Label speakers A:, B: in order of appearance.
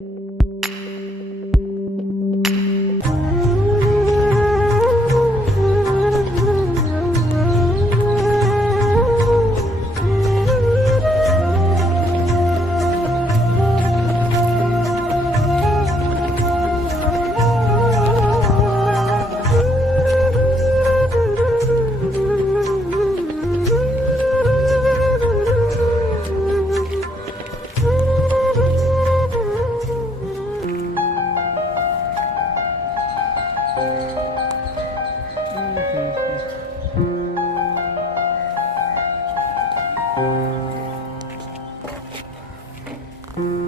A: Thank mm -hmm. you. Thank mm -hmm. you.